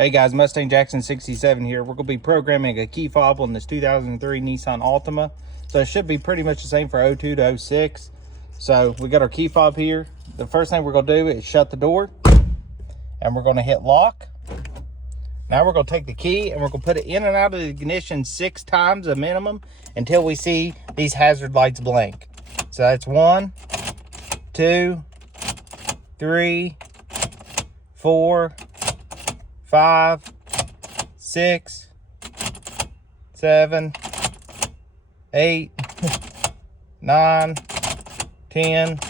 Hey guys, Mustang Jackson 67 here. We're going to be programming a key fob on this 2003 Nissan Altima. So it should be pretty much the same for 02 to 06. So we got our key fob here. The first thing we're going to do is shut the door. And we're going to hit lock. Now we're going to take the key and we're going to put it in and out of the ignition 6 times a minimum until we see these hazard lights blink. So that's 1, 2, 3, 4, 5, 6, 7, 8, 9, 10,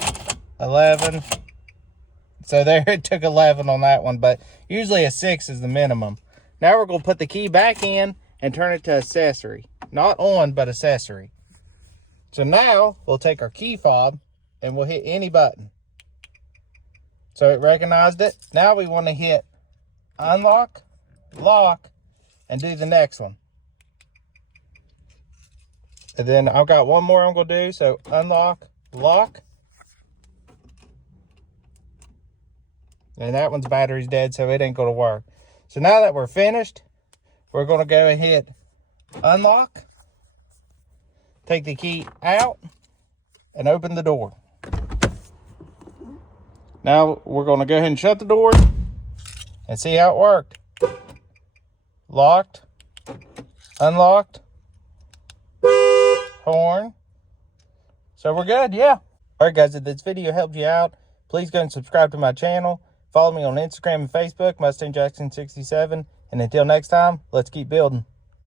11. So there, it took 11 on that one, but usually a 6 is the minimum. Now we're going to put the key back in and turn it to accessory. Not on, but accessory. So now we'll take our key fob and we'll hit any button. So it recognized it. Now we want to hit unlock, lock, and do the next one. And then I've got one more I'm going to do. So unlock, lock. And that one's battery's dead, so it ain't going to work. So now that we're finished, we're going to go and hit unlock, take the key out, and open the door. Now we're going to go ahead and shut the door and see how it worked. Locked, unlocked, horn. So we're good, yeah. All right, guys, if this video helped you out, please go and subscribe to my channel. Follow me on Instagram and Facebook, Mustang Jackson 67. And until next time, let's keep building.